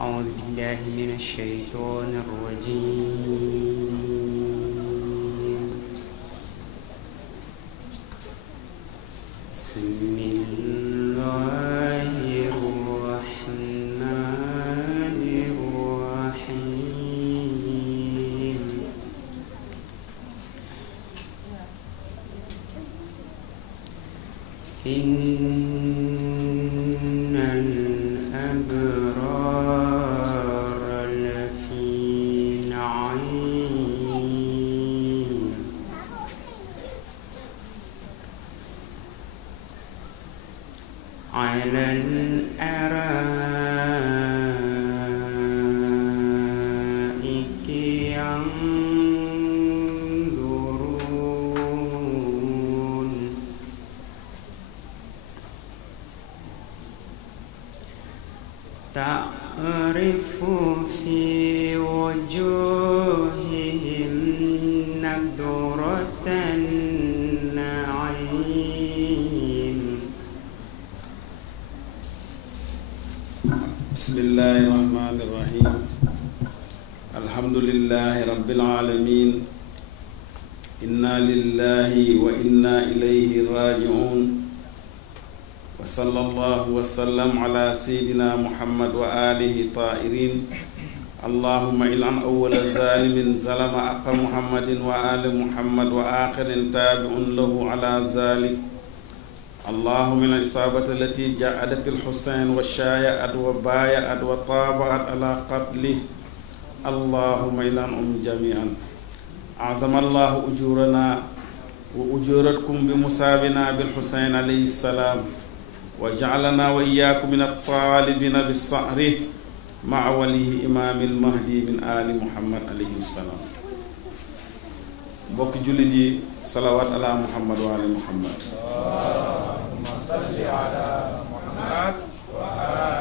أعوذ بالله من الشيطان الرجيم. بسم الله الرحمن الرحيم. إن الأبرار لفي نعيم على الأرائك ينظرون تعرف في وجوههم نضرة النعيم. بسم الله الرحمن الرحيم. الحمد لله رب العالمين. إنا لله وإنا إليه راجعون. وصلى الله وسلم على سيدنا محمد وآله طاهرين. اللهم إلعن أول ظالم ظلم حق محمد وآل محمد وآخر تابع له على ذلك. اللهم من الإصابة التي جاءت الحسين وشايعت وبايعت وطابعت على قتله. اللهم إلعنهم جميعا. أعظم الله أجورنا وأجورتكم بمصابنا بالحسين عليه السلام، وجعلنا وإياكم من الطالبين بالصعر مع وليه إمام المهدي من آل محمد عليه السلام. mbokk jullit yi salawaat ala muhammad wa ali muhammad. Allahumma salli ala Muhammad wa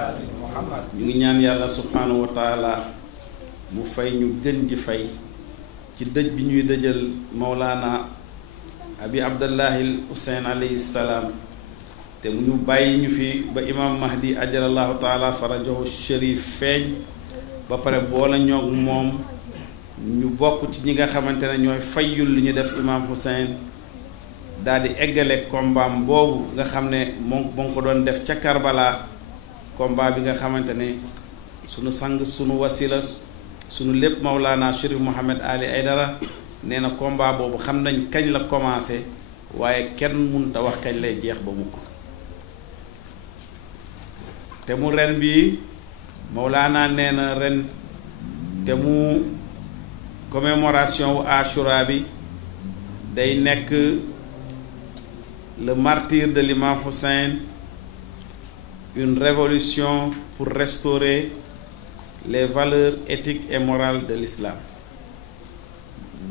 ali Muhammad. ñu ngi ñaan yàlla subhanahu wa taala mu fay ñu gën ji fay ci dëj bi ñuy dëjal Mawlana Abi Abdallahi Hussein alayhi salaam, te mu ñu bàyyi ñu fi ba imam Mahdi ajalallahu taala farajahu sharif feeñ ba pare boole ñoog moom ñu bokk ci ñi nga xamante ne ñooy fayyul li ñu def imam Hussein, daal di eggale kombaam boobu nga xam ne moom ko doon def ca Karbala. combat bi nga xamante ne sunu sang sunu wasila sunu lépp Mawlana Chérif Mohamed Ali Aydara nee na combat boobu xam nañ kañ la commencé waaye kenn mënut a wax kañ lay jeex ba mukk. te mu ren bi Mawlana nee na ren te mu commémoration wu Ashura bi day nekk le martyre de l'imam Hussein, une révolution pour restaurer les valeurs éthiques et morales de l'islam.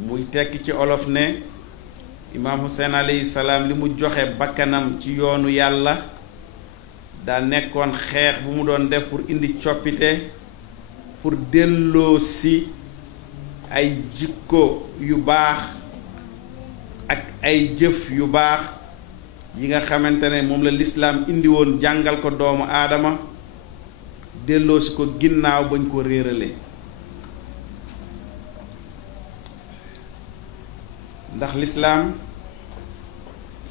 muy tekki ci olof ne imam Hussein alayhi salaam li mu joxe bakkanam ci yoonu yàlla daa nekkoon xeex bu mu doon def pour indi coppite, pour delloo si ay jikko yu baax ak ay jëf yu baax yi nga xamante ne moom la lislaam indi woon jàngal ko doomu aadama, delloo si ko ginnaaw bañ ko réerale. ndax lislaam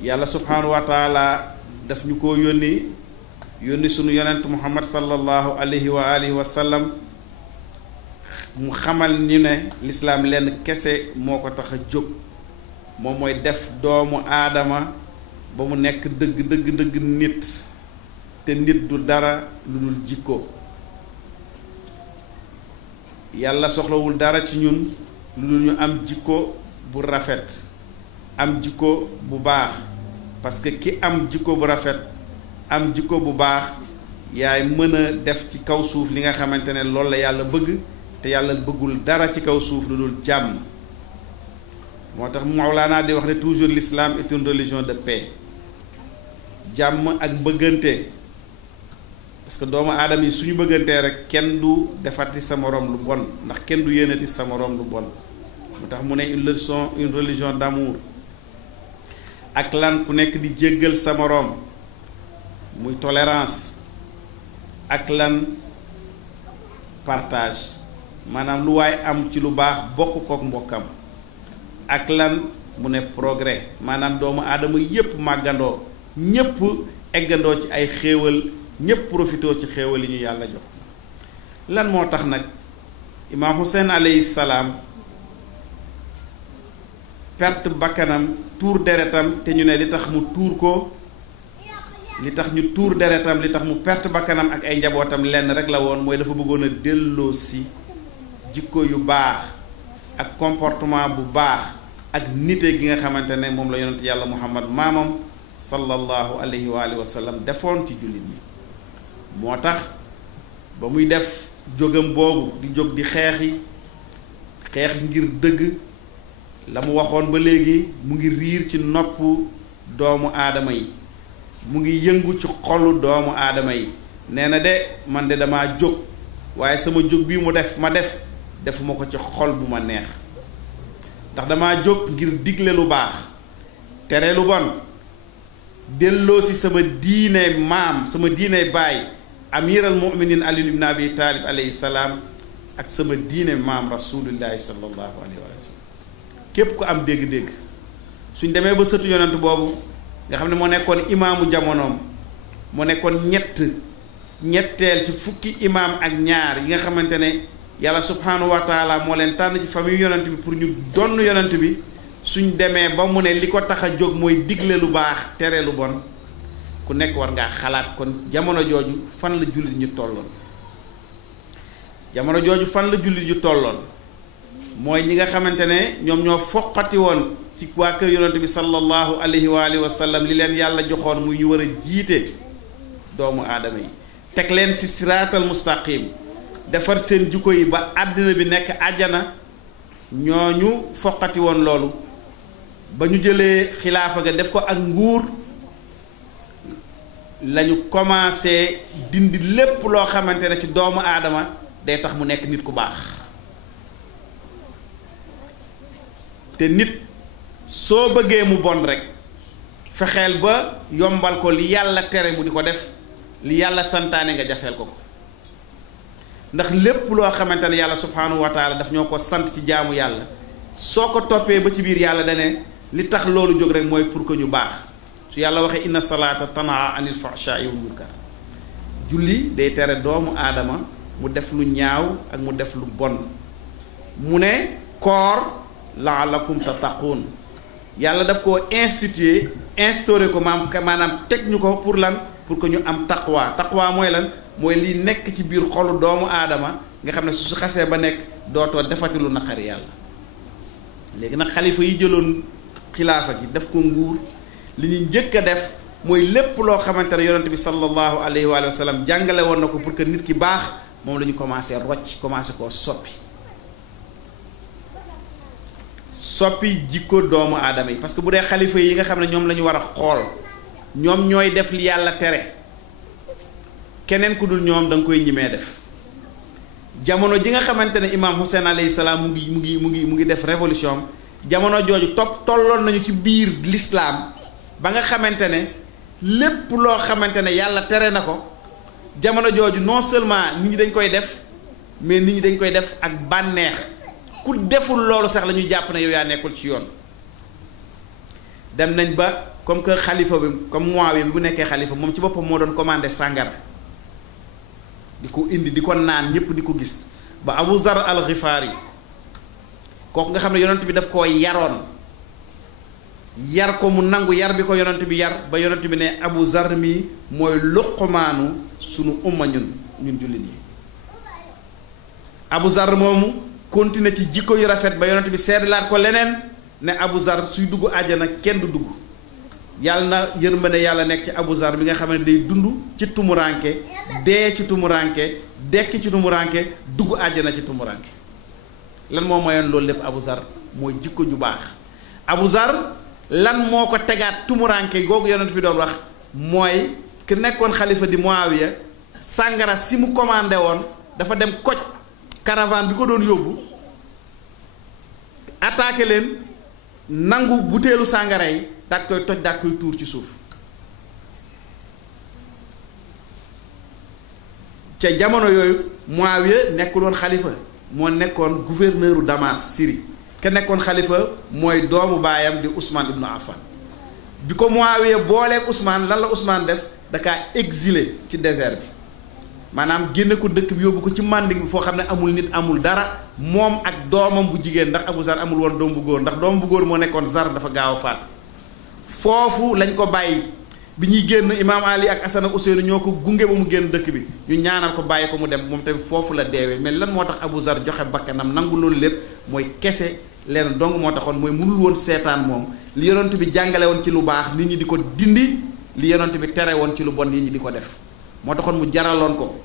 yàlla subhanahu wa taala daf ñu ko yónni sunu yonent muhammad sallallahu alayhi wa alihi wa sallam, mu xamal ñu ne lislaam lenn kese moo ko tax a jóg, moom mooy def doomu aadama ba mu nekk dëgg nit, te nit du dara lu dul jikko. yàlla soxlawul dara ci ñun lu dul ñu am jikko bu rafet, am jikko bu baax, parce que ki am jikko bu rafet am jikko bu baax yaay mën a def ci kaw suuf li nga xamante ne loolu la yàlla bëgg, te yàlla bëggul dara ci kaw suuf lu dul jàmm. moo tax Mawlana di wax ne toujours l'islam est une religion de paix, jàmm ak bëggante, parce que doomu aadama yi suñu bëggantee rek kenn du defati sa moroom lu bon, ndax kenn du yéenati sa moroom lu bon. moo tax mu ne une religion d'amour, ak lan ku nekk di jéggal sa moroom, muy tolérance, ak lan partage maanaam lu waay am ci lu baax bokk kook mbokkam ak lan mu ne progrès maanaam doomu aadama yépp màggandoo ñépp eggandoo ci ay xéewal ñépp profitoo ci xéewal yi ñu yàlla jox lan moo tax nag imaam Hussein alayhi salaam perte bakkanam tuur deretam te ñu ne li tax mu tuur ko li tax ñu tuur deretam li tax mu perte bakkanam ak ay njabootam lenn rek la woon mooy dafa bëggoon a delloo si jikko yu baax ak comportement bu baax ak nite gi nga xamante ne moom la yonent yàlla muhammad maamam sallallahu alayhi wa alihi wa sallam defoon ci jullit ñi moo tax ba muy def jógam boobu di jóg di xeexi xeex ngir dëgg la mu waxoon ba léegi mu ngi riir ci nopp doomu aadama yi mu ngi yëngu ci xolu doomu aadama yi nee na de man de damaa jóg waaye sama jóg bii mu def ma defuma ko ci xol bu ma neex ndax damaa jóg ngir digle lu baax tere lu bon delloo si sama diine maam sama diine baay amiral muminin ali ibn abi taalib alayhi salaam ak sama diine maam rasulillahi sallallahu alayhi wa sallam képp ku am dégg-dégg suñ demee ba sëtu yonent boobu nga xam ne moo nekkoon imaamu jamonoom moo nekkoon ñetteel ci fukki imaam ak ñaar yi nga xamante ne yàlla subhanahu wa taala moo leen tànn ci famille yonent bi pour ñu donn yonent bi suñ demee ba mu ne li ko tax a jóg mooy digle lu baax tere lu bon ku nekk war ngaa xalaat kon jamono jooju fan la jullit ñu tolloon jamono jooju fan la jullit ñu tolloon mooy ñi nga xamante ne ñoom ñoo foqati woon ci waa kër yonent bi sallallahu alayhi wa alihi wa sallam li leen yàlla joxoon muy ñu war a jiite doomu aadama yi teg leen ci siraatal mustaqim defar seen jukko yi ba àddina bi nekk àjjana ñooñu foqati woon loolu ba ñu jëlee xilaafa ga def ko ak nguur lañu commencé dindi lépp loo xamante ne ci doomu aadama day tax mu nekk nit ku baax te nit soo bëggee mu bon rek fexeel ba yombal ko li yàlla tere mu di ko def li yàlla santaane nga jafeel ko ndax lépp loo xamante ne yàlla subhanahu wa taala daf ñoo ko sant ci jaamu yàlla soo ko toppee ba ci biir yàlla dane li tax loolu jóg rek mooy pour que ñu baax su yàlla waxee inna salaata tanha anil fahsha'i wal munkar julli day tere doomu aadama mu def lu ñaaw ak mu def lu bon mu ne koor la'allakum tattaqun yàlla daf koo instauré ko maanaam teg ñu ko pour lan pour que ñu am taqwa mooy lan mooy li nekk ci biir xolu doomu aadama nga xam ne su xasee ba nekk dootoo defati lu naqari yàlla léegi nag xalifa yi jëloon xilaafa gi def ko nguur li ñu njëkk a def mooy lépp loo xamante ne yonent bi sallallahu alayhi wa sallam jàngale woon na ko pour que nit ki baax moom la ñu commencé commencé koo soppi jikko doomu aadama yi parce que bu dee xalifa yi nga xam ne ñoom la ñu war a xool ñoom ñooy def li yàlla tere keneen ku dul ñoom da nga koy ñimee def jamono ji nga xamante ne imaam Hussein alayhi salaam mu ngi def révolution jamono jooju tolloon nañu ci biir l'islam ba nga xamante ne lépp loo xamante ne yàlla tere na ko jamono jooju non seulement nit ñi dañ koy def mais nit ñi dañ koy def ak bànneex ku deful loolu sax la ñuy jàpp ne yow yaa nekkul ci yoon dem nañ ba comme que xalifa bi comme Muawiya bi bu nekkee xalifa moom ci boppam moo doon commandé sàngara di ko indi di ko naan ñëpp di ko gis ba Abu Zar al-Ghifari kooku nga xam ne yonent bi daf koo yaroon yar ko mu nangu yar bi ko yonent bi yar ba yonent bi ne Abu Zar mi mooy luqmaanu sunu umma ñun jullit yi Abu Zar moomu continué ci jikko yu rafet ba yonent bi seedalaat ko leneen ne Abu Zar suy dugg àjjana kenn du dugg yàlla na yërmande yàlla nekk ci Abu Zar bi nga xam ne day dund ci tumuranke dee ci tumuranke dekki ci tumuranke dugg àjjana ci tumuranke lan moo mayoon loolu lépp Abu Zar mooy jikko ju baax Abu Zar lan moo ko tegaat tumuranke googu yonent bi doon wax mooy ki nekkoon xalifa di Muawiya sàngara si mu commandé woon dafa dem koj caravane bi ko doon yóbbu attaqué leen nangu butéelu sàngara yi daat koy toj daat koy tuur ci suuf ca jamono yooyu Muawiya nekkul woon xalifa moo nekkoon gouverneuru Damas Syrie ke nekkoon xalifa mooy doomu baayam di Ousmane ibnu Affan bi ko Muawiya booleeg Ousmane lan la Ousmane def da kaa exilé ci désert bi maanaam génne ko dëkk bi yóbbu ko ci Manding bi foo xam ne amul nit amul dara moom ak doomam bu jigéen ndax Abu Zar amul woon doom bu góor ndax doom bu góor moo nekkoon Zar dafa gaaw a faat foofu lañ ko bàyyi bi ñuy génn Imaam Ali ak Asan ak Useynu ñoo ko gunge ba mu génn dëkk bi ñu ñaanal ko bàyyi ko mu dem moom tamit foofu la deewee mais lan moo tax Abu Zar joxe bakkanam nangu loolu lépp mooy kese leen dong moo taxoon mooy mënul woon seetaan moom li yonent bi jàngale woon ci lu baax nit ñi di ko dindi li yonent bi tere woon ci lu bon nit ñi di ko def moo taxoon mu jaraloon ko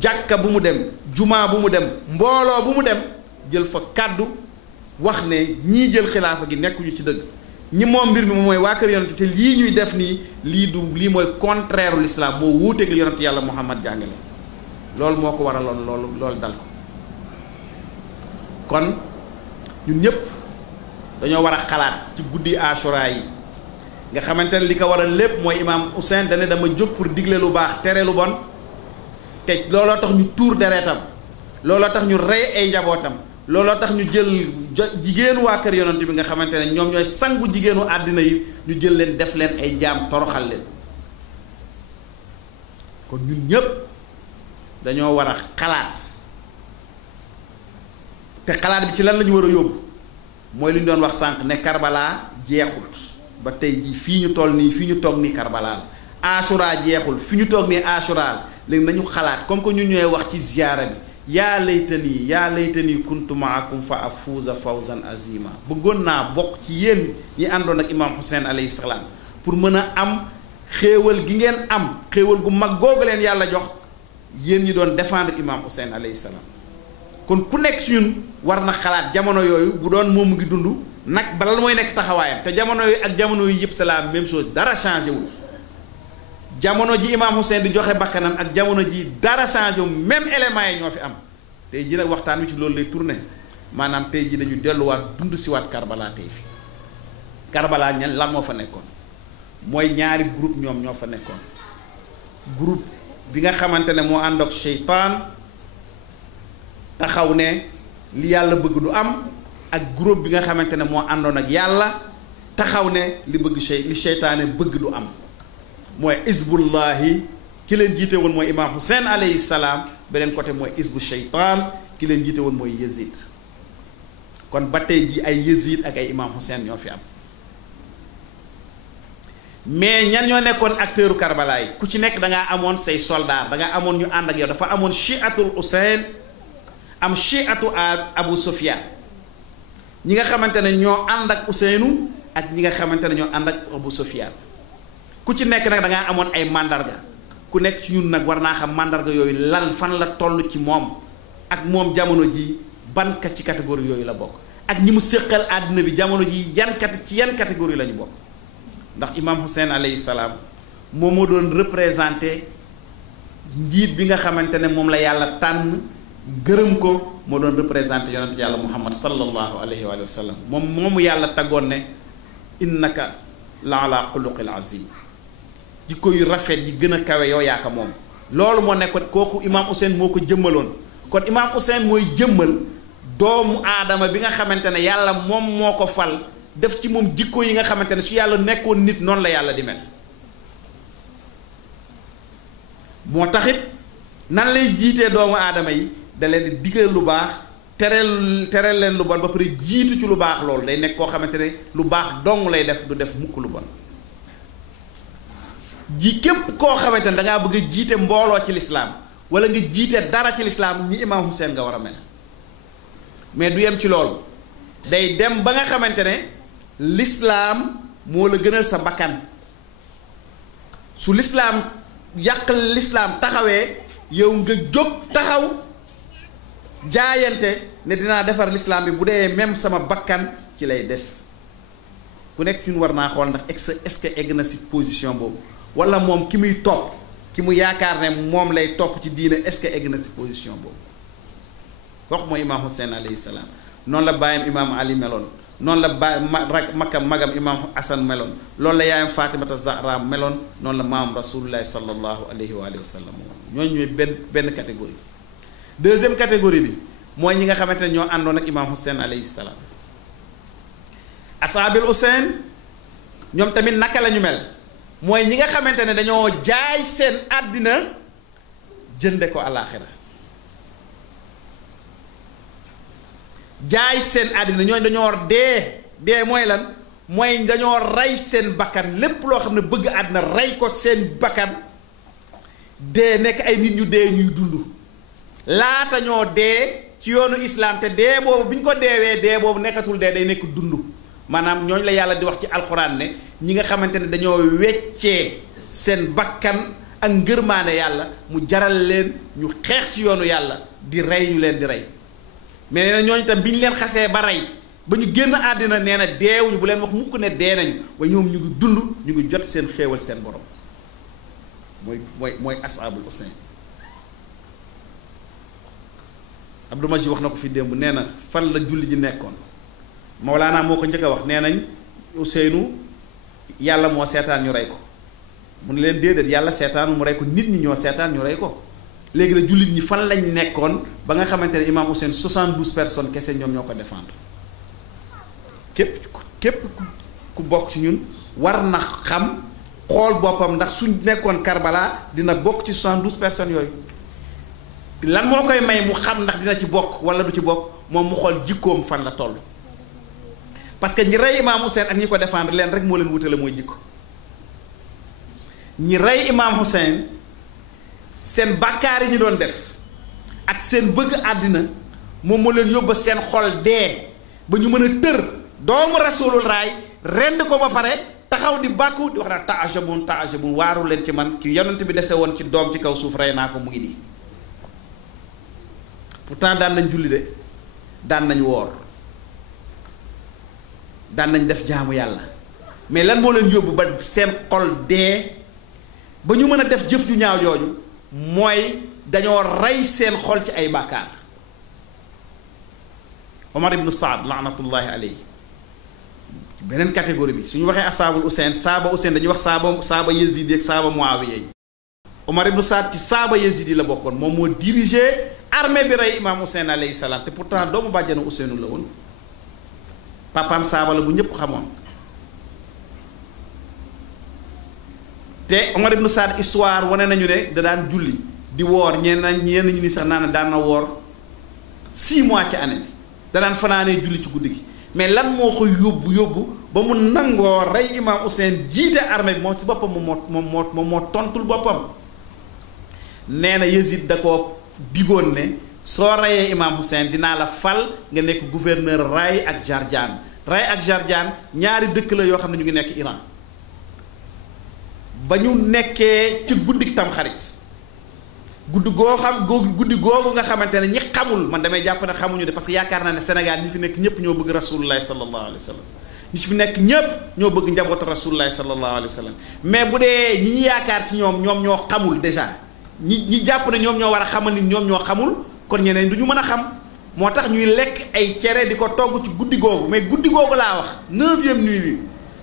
jàkka bu mu dem jumaa bu mu dem mbooloo bu mu dem jël fa kàddu wax ne ñii jël xilaafa gi nekkuñu ci dëgg ñi moom mbir mi moom mooy waa kër yonent te lii ñuy def nii lii mooy contraire u l'islam moo wuuteeg li yonent yàlla Muhammad jàngale loolu moo ko waraloon loolu dal ko kon ñun ñëpp dañoo war a xalaat ci guddi Ashura yi nga xamante ne li ko waral lépp mooy imaam Hussein dane dama jóg pour digle lu baax tere lu bon te looloo tax ñu tuur deretam looloo tax ñu rey ay njabootam looloo tax ñu jël jigéenu waa kër yonent bi nga xamante ne ñoom ñooy sangu jigéenu àddina yi ñu jël leen def leen ay jaam toroxal leen kon ñun ñëpp dañoo war a xalaat te xalaat bi ci lan la ñu war a yóbbu mooy li ñu doon wax sànq ne Karbala jeexul ba tey jii fii ñu toll nii fii ñu toog nii Karbala la Ashura jeexul fi ñu toog nii Ashura la léegi nañu xalaat comme que ñun ñooy wax ci ziyaara bi yaa laytanii kuntu maakum fa afuuza fawzan azima bëggoon naa bokk ci yéen ñi àndoon ak imaam Hussein alayhi salaam pour mën a am xéewal gi ngeen am xéewal gu mag googu leen yàlla jox yéen ñi doon défendre imaam Hussein alayhi salaam kon ku nekk ci ñun war na xalaat jamono yooyu bu doon moom mu ngi dund nag bala mooy nekk taxawaayam te jamono yooyu ak jamono yu yëpp c'est la même chose dara changé wul jamono ji imaam Hussein di joxe bakkanam ak jamono ji dara changé wu même éléments yi ñoo fi am tey ji nag waxtaan wi ci loolu lay tourné maanaam tey ji dañu delluwaat dund siwaat Karbala tey fi Karbala ñan lan moo fa nekkoon mooy ñaari groupe ñoom ñoo fa nekkoon groupe bi nga xamante ne moo ànd ak seytaan taxaw ne li yàlla bëgg du am ak groupe bi nga xamante ne moo àndoon ak yàlla taxaw ne li seytaane bëgg du am mooy isbullahi ki leen jiite woon mooy imaam Hussein alayhi salaam beneen côté mooy isbu sheytaan ki leen jiite woon mooy Yazid kon ba tey ji ay Yazid ak ay imaam Hussein ñoo fi am mais ñan ñoo nekkoon acteuru Karbala yi ku ci nekk da ngaa amoon say soldat da ngaa amoon ñu ànd ak yow dafa amoon chiatul Hussein am chiatu Abu Sufyan ñi nga xamante ne ñoo ànd ak Husseinu ak ñi nga xamante ne ñoo ànd ak Abu Sufyan ku ci nekk nag da ngaa amoon ay mandarga ku nekk ci ñun nag war naa xam mandarga yooyu lan fan la toll ci moom ak moom jamono ji ban kat ci catégorie yooyu la bokk ak ñi mu séqal àddina bi jamono ji yan catégorie la ñu bokk ndax imaam Hussein alayhi salaam moom moo doon représenté njiit bi nga xamante ne moom la yàlla tànn gërëm ko moo doon représenté yonent yàlla Muhammad sallallahu alayhi wa sallam moomu yàlla taggoon ne innaka la ala xuluqil azim jikko yu rafet yi gën a kawe yow yaa ko moom loolu moo nekkoon kooku imaam Hussein moo ko jëmmaloon kon imaam Hussein mooy jëmmal doomu aadama bi nga xamante ne yàlla moom moo ko fal def ci moom jikko yi nga xamante ne su yàlla nekkoon nit noonu la yàlla di mel moo taxit nan lay jiitee doomu aadama yi da leen di digal lu baax tereel leen lu bon ba pare jiitu ci lu baax loolu day nekk koo xamante ne lu baax dong lay def du def mukk lu bon képp koo xamante ne dangaa bëgg a jiite mbooloo ci lislaam wala nga jiite dara ci lislaam ni imaam Hussein nga war a mel mais du yem ci loolu day dem ba nga xamante ne lislaam moo la gënal sa bakkan su lislaam yàq lislaam taxawee yow nga jóg taxaw jaayante ne dinaa defar lislaam bi bu dee même sama bakkan ci lay des ku nekk ci ñu war naa xool ndax est-ce que egg na si position boobu wala moom ki muy topp ki mu yaakaar ne moom lay topp ci diine est-ce que egg na si position boobu wax mooy imaam Hussein alayhi salaam noonu la baayam imaam Ali meloon noonu la magam imaam Hasan meloon loolu la yaayam Fatimata Zahra meloon noonu la maam rasulullahi sallallahu alayhi wa sallam ñooñu ñooy benn catégorie deuxième catégorie bi mooy ñi nga xamante ne ñoo àndoon ak imaam Hussein alayhi salaam. asaabil Hussein ñoom tamit naka la ñu mel mooy ñi nga xamante ne dañoo jaay seen àddina jënde ko alaaxira jaay seen àddina ñooñu dañoo dee mooy lan mooy dañoo rey seen bakkan lépp loo xam ne bëgg àddina rey ko seen bakkan dee nekk ay nit ñu dee ñuy dund laata ñoo dee ci yoonu islam te dee boobu bi ñu ko deewee dee boobu nekkatul dee day nekk dund maanaam ñooñu la yàlla di wax ci alxuraan ne ñi nga xamante ne dañoo weccee seen bakkan ak ngërmaane yàlla mu jaral leen ñu xeex ci yoonu yàlla di rey ñu leen di rey mais nee na ñooñu tam bi ñu leen xasee ba rey ba ñu génn àddina nee na deewuñu bu leen wax mukk ne dee nañu waaye ñoom ñu ngi dund ñu ngi jot seen xéewal seen borom mooy ashabul Hussein. Abdou Maji wax na ko fi démb nee na fan la julli ji nekkoon Mawlaana moo ko njëkk a wax nee nañ Ousseynou yàlla moo seetaan ñu rey ko mu ne leen déedéet yàlla seetaanu mu rey ko nit ñi ñoo seetaan ñu rey ko léegi la jullit ñi fan lañ nekkoon ba nga xamante ne imaam Hussein 72 personnes kese ñoom ñoo ko défendre képp ku bokk ci ñun war na xam xool boppam ndax suñ nekkoon Karbala dina bokk ci 72 personnes yooyu lan moo koy may mu xam ndax dina ci bokk wala du ci bokk moom mu xool jikkoom fan la toll parce que ñi rey imaam Hussein ak ñi ko défendre leen rek moo leen wutale mooy jikko ñi rey imaam Hussein seen bàkkaar yi ñu doon def ak seen bëgg àddina moom moo leen yóbba seen xol dee ba ñu mën a tër doomu rasulul raay rend ko ba pare taxaw di bàkku di wax naa taajabun waaru leen ci man ki yonent bi dese woon ci doom ci kaw suuf rey naa ko mu ngi nii pourtant daan nañ julli de daan nañ woor daan nañ def jaamu yàlla mais lan moo leen yóbbu ba seen xol dee ba ñu mën a def jëf ju ñaaw jooju mooy dañoo rey seen xol ci ay bàkkaar. Omar ibnu Saad laanatullahi alayhi beneen catégorie bi suñu waxee asaabul Hussein saaba Hussein dañuy wax saaba Yazid ak saaba Muawiya yi. Omar ibnu Saad ci saaba Yazid yi la bokkoon moom moo dirigé armée bi rey imaam Hussein alayhi salaam te pourtant doomu bàjjanu Husseinu la woon papaam saaba la bu ñëpp xamoon. te Omar ibnu Saad histoire wane nañu ne da daan julli di woor ñenn ñu ni sax naan daan na woor 6 mois ci année bi da daan fanaanee julli ci guddi gi mais lan moo ko yóbbu ba mu nangoo rey imaam Hussein jiite armée bi moom si boppam moom moo tontul boppam nee na Yazid da ko digoon ne soo reyee imaam Hussein dinaa la fal nga nekk gouverneur Ray ak Jarjaan Ray ak Jarjaan ñaari dëkk la yoo xam ne ñu ngi nekk Iran. ba ñu nekkee ci guddi Tamxarit guddi googu nga xamante ne ñi xamul man damay jàpp ne xamuñu de parce que yaakaar naa ne Sénégal ñi fi nekk ñëpp ñoo bëgg rasulullahi sallallahu alayhi wa sallam ñi fi nekk ñëpp ñoo bëgg njabootu rasulullahi sallallahu alayhi wa sallam mais bu dee ñi ñu yaakaar ci ñoom ñoo xamul déjà ñi jàpp ne ñoom ñoo war a xamal nit ñoom ñoo xamul kon ñeneen du ñu mën a xam moo tax ñuy lekk ay cere di ko togg ci guddi googu mais guddi googu laa wax 9e nuit bi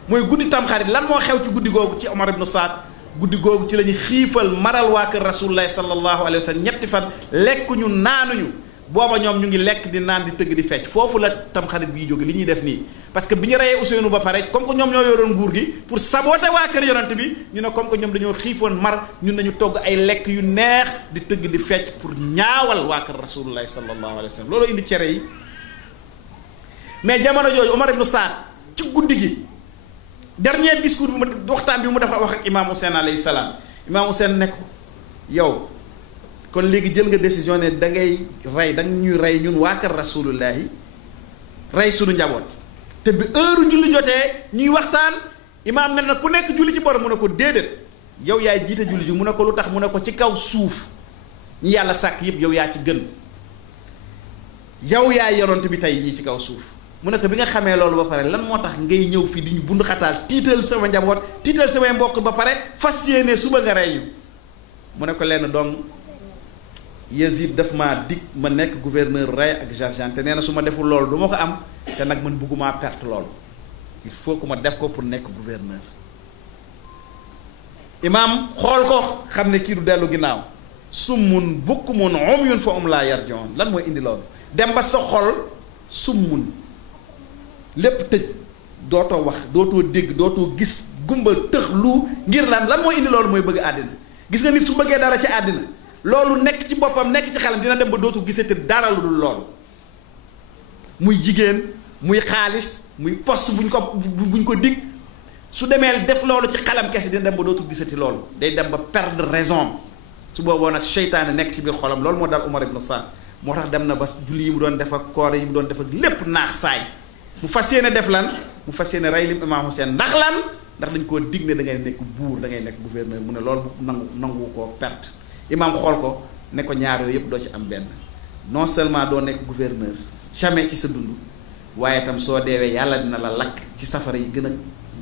mooy guddi Tamxarit lan moo xew ci guddi googu ci Omar ibn Saad guddi googu ci la ñu xiifal maral waa kër rasulullahi sallallahu alayhi wa sallam ñetti fan lekkuñu naanuñu booba ñoom ñu ngi lekk di naan di tëgg di fecc foofu la Tamxarit bii jóge li ñuy def nii parce que bi ñu reyee Ousseynou ba pare comme que ñoom ñoo yoroon nguur gi pour saboter waa kër yonent bi ñu ne comme que ñoom dañoo xiifoon mar ñun nañu togg ay lekk yu neex di tëgg di fecc pour ñaawal waa kër rasulullahi sallallahu alayhi wa sallam loolu indi cere yi mais jamono jooju Omar ibn Saad ci guddi gi dernier discours bi mu waxtaan bi mu dafa wax ak imaam Hussein alayhi salaam imaam Hussein ne ko yow kon léegi jël nga décision ne da ngay rey da ñuy rey ñun waa kër rasulullahi rey suñu njaboot te bi heure julli jotee ñuy waxtaan imaam ne na ku nekk julli ci borom mu ne ko déedéet yow yaay jiite julli ji mu ne ko lu tax mu ne ko ci kaw suuf ñi yàlla sàkk yëpp yow yaa ci gën yow yaay yonent bi tey jii ci kaw suuf mu ne ko bi nga xamee loolu ba pare lan moo tax ngay ñëw fii di ñu bund xataal tiital sama njaboot tiital samay mbokk ba pare fas yéene suba nga rey ñu mu ne ko lenn doom Yazid daf maa dig ma nekk gouverneur Ray ak Jarjaan te nee na su ma deful loolu du ma ko am te nag man bëggumaa perte loolu il faut que ma def ko pour nekk gouverneur imaam xool ko xam ne kii du dellu ginnaaw summun bukmun umyun fa laa yarji'un. lan mooy indi loolu dem ba sa xol summun lépp tëj dootoo wax dootoo dégg dootoo gis gumba tëx lu ngir lan mooy indi loolu mooy bëgg àddina. gis nga nit su bëggee dara ci àddina loolu nekk ci boppam nekk ci xelam dina dem ba dootu gisati dara lu dul loolu muy jigéen muy xaalis muy poste buñ ko dig su demee def loolu ci xelam kese dina dem ba dootu gisati loolu day dem ba perdre raison su booboo nag seytaane nekk ci biir xolam loolu moo dal Umar ibn Saad moo tax dem na ba julli yi mu doon def ak koor yi mu doon def ak lépp naax saay mu fas yéene def lan mu fas yéene rey lim Imaam Hussein ndax lan ndax dañ koo dig ne da ngay nekk buur da ngay nekk gouverneur mu ne loolu nangu koo perte imaam xool ko ne ko ñaar yooyu yëpp doo ci am benn non seulement doo nekk gouverneur jamais ci sa dund waaye itam soo deewee yàlla dina la lakk ci safara yi gën a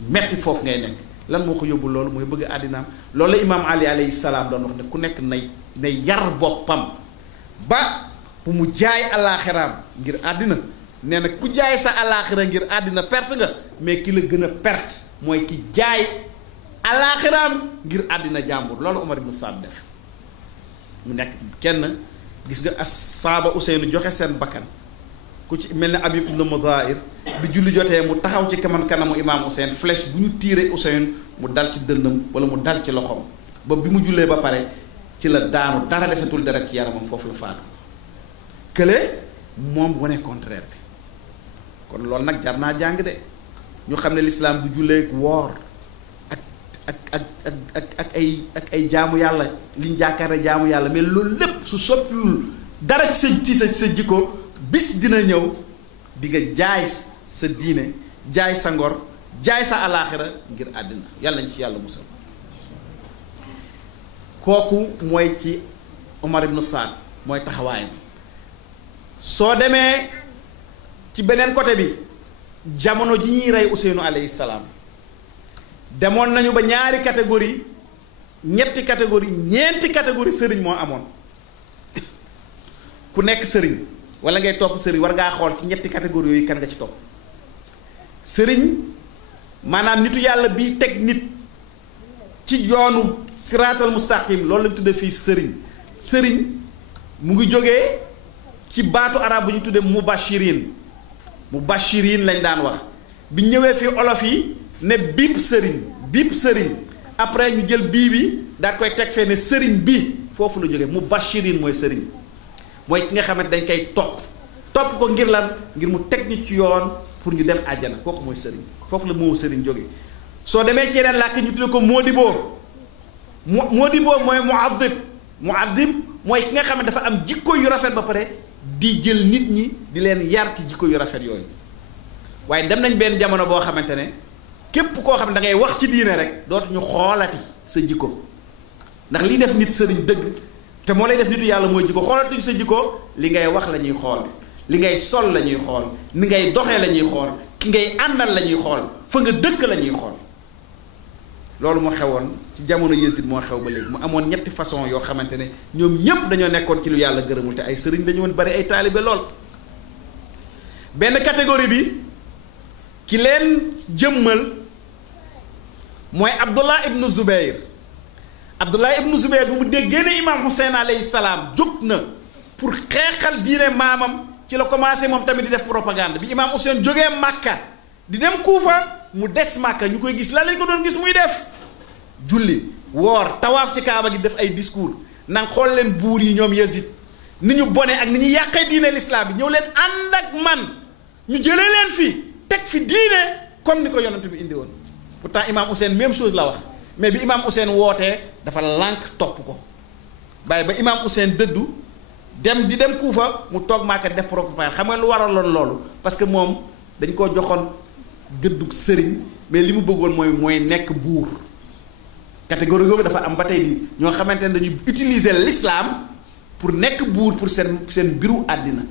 metti foofu ngay nekk lan moo ko yóbbu loolu mooy bëgg àddinaam loolu la imaam Ali alayhi salaam doon wax ne ku nekk nay yar boppam ba bu mu jaay alaaxiraam ngir àddina nee na ku jaay sa alaaxira ngir àddina perte nga mais ki la gën a perte mooy ki jaay alaaxiraam ngir àddina jàmbur loolu Umar ibn Saad def mu nekk kenn gis nga as-saaba Useynu joxe seen bakkan ku ci mel ne Habib ibn Mudahir bi julli jotee mu taxaw ci kanamu imaam Useyn flèche bu ñu tiire Useyn mu dal ci dënnam wala mu dal ci loxoom ba bi mu jullee ba pare ci la daanu dara desatul deret ci yaramam foofu la faatu kële moom wane contraire bi kon loolu nag jar naa jàng de ñu xam ne lislaam du jullee woor ak ay jaamu yàlla liñ jaakaar jaamu yàlla mais loolu lépp su soppiwul dara ci sa jikko bis dina ñëw di nga jaay sa diine jaay sa ngor jaay sa alaaxira ngir àddina yàlla nañ ci yàlla musal kooku mooy ci Umar ibn Saad mooy taxawaayam soo demee ci beneen côté bi jamono ji ñuy rey Useynu alayhi salaam demoon nañu ba ñaari catégorie ñetti catégorie ñeenti catégorie sëriñ moo amoon ku nekk sëriñ wala ngay topp sëriñ war ngaa xool ci ñetti catégorie yooyu kan nga ci topp sëriñ maanaam nitu yàlla bi teg nit ci yoonu siraatal mustaqim loolu lañ tudde fii sëriñ mu ngi jógee ci baatu arab bu ñu tudde mubashirin lañ daan wax bi ñëwee fii olof yi ne biip sëriñ après ñu jël bii bi daal koy teg fee ne sëriñ bi foofu la jógee mubashirin mooy sëriñ mooy ki nga xamante dañ koy topp ko ngir lan ngir mu teg ñu ci yoon pour ñu dem àjjana kooku mooy sëriñ foofu la moo sëriñ jógee soo demee ci yeneen làkk ñu tudde ko moodiboo mooy muaddib mooy ki nga xam ne dafa am jikko yu rafet ba pare di jël nit ñi di leen yar ci jikko yu rafet yooyu waaye dem nañ benn jamono boo xamante ne képp koo xam ne da ngay wax ci diine rek dootuñu xoolati sa jikko ndax li def nit sëriñ dëgg te moo lay def nitu yàlla mooy jikko xoolatuñ sa jikko li ngay wax la ñuy xool li ngay sol la ñuy xool ni ngay doxee la ñuy xool ki ngay àndal la ñuy xool fa nga dëkk la ñuy xool loolu moo xewoon ci jamono Yéesid moo xew ba léegi mu amoon ñetti façon yoo xamante ne ñoom ñépp dañoo nekkoon ci lu yàlla gërëmul te ay sëriñ dañu woon bari ay taalibe lool benn catégorie bi ki leen jëmmal mooy Abdullah ibnu Zubayr bu mu déggee ne imaam Hussein alayhi salaam jóg na pour xeexal diine maamam ci la commencé moom tamit di def propagande bi imaam Hussein jógee Makka di dem Kuufa mu des Makka ñu koy gis lan lañ ko doon gis muy def julli woor tawaaf ci Kaaba gi def ay discours nang xool leen buur yi ñoom Yazid ni ñu bone ak ni ñu yàqee diine l'islam bi ñëw leen ànd ak man ñu jëlee leen fi teg fi diine comme ni ko yonent bi indi woon pourtant imaam Hussein même chose la wax mais bi imaam Hussein wootee dafa lànk topp ko bàyyi ba imaam Hussein dëddu di dem Kuufa mu toog Makka def propagande xam nga lu waraloon loolu parce que moom dañ koo joxoon gëddug sëriñ mais li mu bëggoon mooy nekk buur catégorie googu dafa am ba tey di ñoo xamante ne dañu utiliser l'islam pour nekk buur pour seen mbiru àddina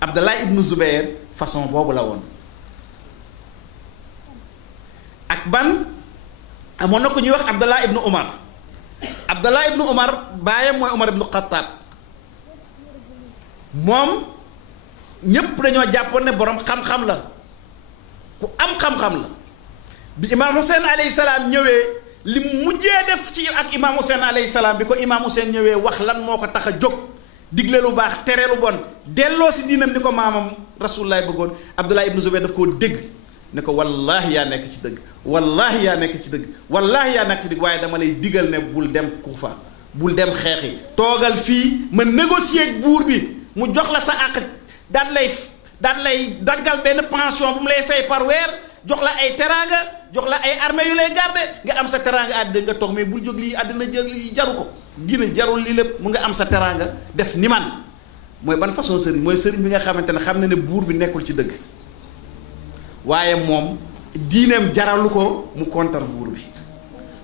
Abdallah ibnu Zubayr façon boobu la woon ak ban amoon na ko ñuy wax Abdallah ibnu Umar baayam mooy Umar ibnu Xattaab moom ñépp dañoo jàppoon ne boroom xam-xam la ku am xam-xam la bi imaam Hussein alayhi salaam ñëwee li mujjee def ci ak imaam Hussein alayhi salaam bi ko imaam Hussein ñëwee wax lan moo ko tax a jóg digle lu baax tere lu bon delloo si diinam ni ko maamam rasulullah bëggoon Abdullah ibnu Zubayr daf koo dégg ne ko wallaahi yaa nekk ci dëgg wallaahi yaa nekk ci dëgg wallaahi yaa nekk ci dëgg waaye dama lay digal ne bul dem Kuufa bul dem xeexi toogal fii ma négocier ak buur bi mu jox la sa àq daan lay daggal benn pension bu mu lay fay par weer jox la ay teraanga jox la ay armée yu lay garde nga am sa teraanga àddina nga toog mais bul jóg lii àddina jaru ko gina jarul lii lépp mu nga am sa teraanga def ni man mooy ban façon sëriñ mooy sëriñ bi nga xamante ne xam na ne buur bi nekkul ci dëgg waaye moom diineem jaralu ko mu kontar buur bi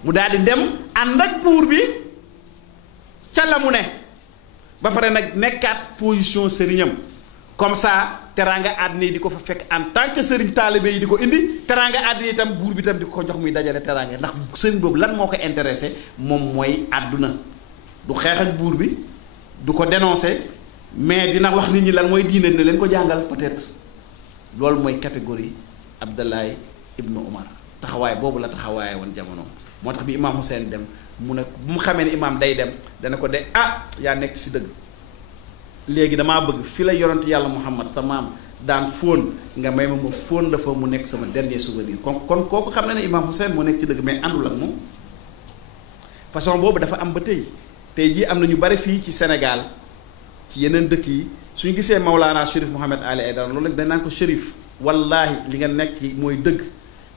mu daal di dem ànd ak buur bi ca la mu ne ba pare nag nekkaat position sëriñam comme ça teraanga àddina yi di ko fa fekk en tant que sëriñ taalibe yi di ko indi teraanga àddina yi itam buur bi itam di ko jox muy dajale teraanga ndax sëriñ boobu lan moo ko intéressé moom mooy àdduna du xeex ak buur bi du ko dénoncer mais dina wax nit ñi lan mooy diine ne leen ko jàngal peut-être loolu mooy catégorie Abdallah ibnu Umar taxawaay boobu la taxawaaye woon jamono moo tax bi imaam Hussein dem mu ne bu mu xamee ne imaam day dem dana ko de yaa nekk si dëgg léegi damaa bëgg fi la yonent yàlla Muhammad sa maam daan fóon nga may ma fóon la fa mu nekk sama dernier souvenir kon kooku xam na ne imaam Hussein moo nekk ci dëgg mais àndul ak moom façon boobu dafa am ba tey jii am na ñu bari fii ci Sénégal ci yeneen dëkk yi suñu gisee Maulana Chérif Mouhamed Ali Aïdara loolu dañ naan ko Chérif wallaahi li nga nekk mooy dëgg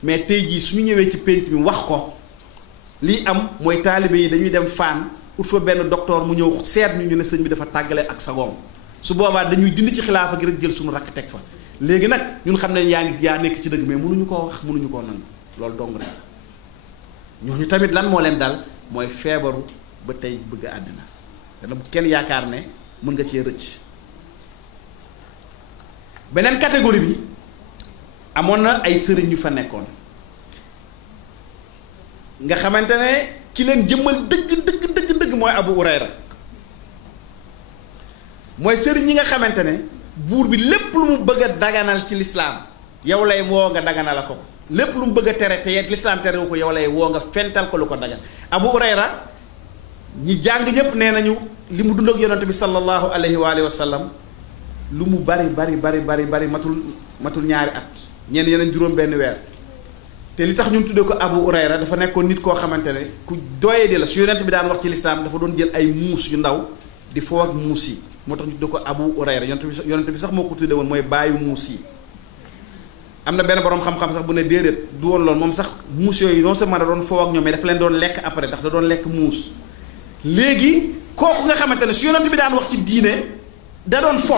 mais tey jii suñu ñëwee ci pénc mi wax ko lii am mooy taalibe yi dañuy dem Fann ut fa benn docteur mu ñëw seet ñu ne sëñ bi dafa tàggale ak sagoom su boobaa dañuy dindi ci xilaafa gi rek jël suñu rakk teg fa léegi nag ñun xam ne yaa nekk ci dëgg mais mënuñu koo wax mënuñu koo nangu loolu dong rek ñooñu tamit lan moo leen dal mooy feebaru ba tey bëgg àddina dana bu kenn yaakaar ne mën nga cee rëcc beneen catégorie bi amoon na ay sëriñ yu fa nekkoon nga xamante ne ki leen jëmmal dëgg mooy Abu Hurayra mooy sëriñ yi nga xamante ne buur bi lépp lu mu bëgg a daganal ci lislaam yow lay woo nga daganal ko lépp lu mu bëgg a tere te lislaam terewu ko yow lay woo nga fental ko lu ko dagan Abu Hurayra ñi jàng ñépp nee nañu li mu dund ak yonent bi sallallahu alayhi wa sallam lu mu bari matul ñaari at ñenn yeneen juróom benn weer te li tax ñun tuddee ko Abu Hurayra dafa nekkoon nit koo xamante ne ku doyee di la su yonent bi daan wax ci lislaam dafa doon jël ay muus yu ndaw di foo ak muus yi moo tax ñu tuddee ko Abu Hurayra yonent bi sax moo ko tuddee woon mooy bàyyi muus yi am na benn borom xam-xam sax bu ne déedéet du woon loolu moom sax muus yooyu non seulement da doon foo ak ñoom mais dafa leen doon lekk après ndax da doon lekk muus léegi kooku nga xamante ne su yonent bi daan wax ci diine da doon fo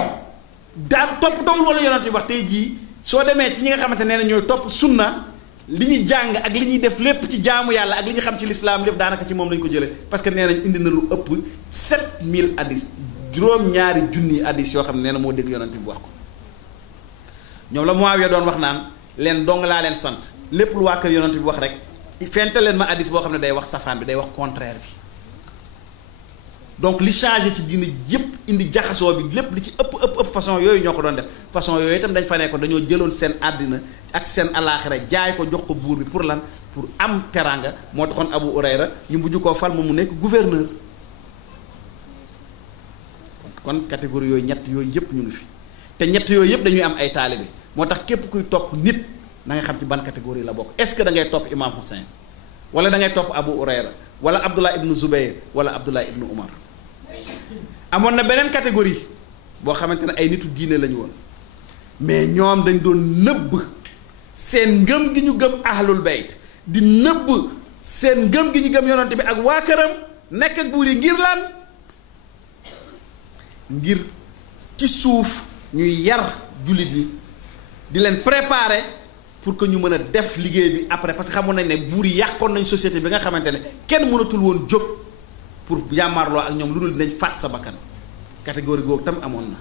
daan topp toowul wala yonent bi wax tey jii soo demee ci ñi nga xamante ne ñooy topp sunna li ñuy jàng ak li ñuy def lépp ci jaamu yàlla ak li ñu xam ci lislaam lépp daanaka ci moom lañu ko jëlee parce que nee nañ indi na lu ëpp 7000 hadis juróom-ñaari junni hadis yoo xam ne nee na moo dégg yonent bi wax ko ñoom la Muawiya doon wax naan leen dong laa leen sant lépp lu waa kër yonent bi wax rek fente leen ma hadis boo xam ne day wax safaan bi day wax contraire bi donc li changé ci diine yépp indi jaxasoo bi lépp li ci ëpp façon yooyu ñoo ko doon def façon yooyu itam dañ fa nekkoon dañoo jëloon seen àddina ak seen alaaxira jaay ko jox ko buur bi pour lan pour am teraanga moo taxoon Abu Hurayra ñu mujj koo fal moom mu nekk gouverneur kon catégorie yooyu ñett yooyu yëpp ñu ngi fi te ñett yooyu yëpp dañuy am ay taalibe moo tax képp kuy topp nit na nga xam ci ban catégorie la bokk est-ce que da ngay topp Imam Hussein wala da ngay topp Abu Hurayra wala Abdullah ibnu Zubayr wala Abdullah ibnu Umar amoon na beneen catégorie boo xamante ne ay nitu diine lañu woon mais ñoom dañ doon nëbb seen ngëm gi ñu gëm ahlul bayt di nëbb seen ngëm gi ñu gëm yonante bi ak waa këram nekk ak buur yi ngir lan ngir ci suuf ñuy yar jullit yi di leen préparer pour que ñu mën a def liggéey bi après parce que xamoon nañ ne buur yi yàqoon nañ société bi nga xamante ne kenn mënatul woon jóg pour jàmmaarloo ak ñoom lu dul dinañ faat sa bakkan catégorie googu tam amoon na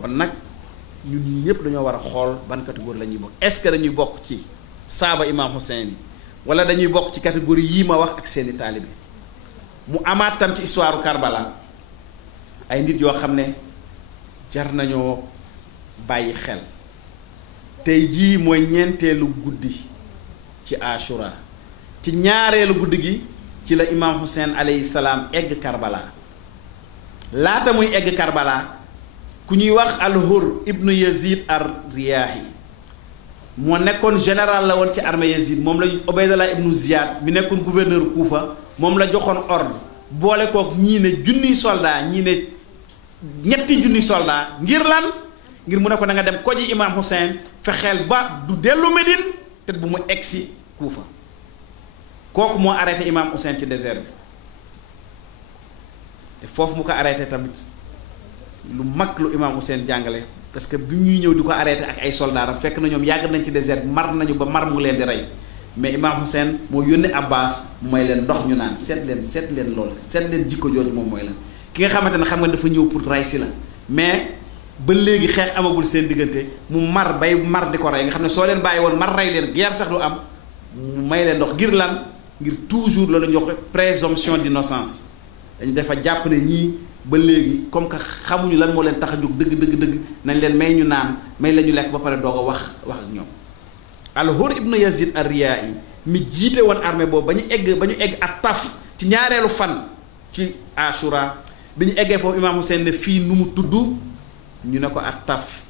kon nag ñun ñii ñëpp dañoo war a xool ban catégorie la ñuy bokk est-ce que dañuy bokk ci saaba Imam Hussein yi wala dañuy bokk ci catégorie yii ma wax ak seeni taalibe mu amaat tam ci histoire Karbala ay nit yoo xam ne jar nañoo bàyyi xel tey jii mooy ñeenteelu guddi ci Ashura ci ñaareelu guddi gi ci la imaam Hussein alayhi salaam egg Karbala laata muy egg Karbala ku ñuy wax al-Hurr ibnu Yazid ar-Riyahi moo nekkoon général la woon ci armée Yazid moom la Ubaydallah ibnu Ziyad mi nekkoon gouverneur Kuufa moom la joxoon ordre boole kook ñii ne junniy soldat ñii ne ñetti junniy soldat ngir lan ngir mu ne ko da nga dem koji imaam Hussein fexeel ba du dellu Médine te bu mu egsi Kuufa kooku moo arrêté imaam Hussein ci désert bi te foofu mu ko arrêté tamit lu mag lu imaam Hussein jàngale parce que bi ñuy ñëw di ko arrêté ak ay soldaaram fekk na ñoom yàgg nañ ci désert bi mar nañu ba mar mu leen di rey mais imaam Hussein moo yónni Abbas mooy leen ndox ñu naan seet leen loolu seet leen jikko jooju moom mooy lan ki nga xamante ne xam nga dafa ñëw pour rey si la mais ba léegi xeex amagul seen diggante mu mar bay mar di ko rey nga xam ne soo leen bàyyi woon mar rey leen guerre sax du am mu may leen ndox ngir lan ngir toujours loolu ñu wax présomption d'innocence dañu dafa jàpp ne ñii ba léegi comme que xamuñu lan moo leen tax a jóg dëgg nañ leen may ñu naan may la ñu lekk ba pare doog a wax ak ñoom al-Hurr ibnu Yazid ar-Riya'i mi jiite woon armée boobu ba ñu egg ak Taf ci ñaareelu fan ci Ashura bi ñu eggee foofu imaam Hussein ne fii nu mu tudd ñu ne ko ak Taf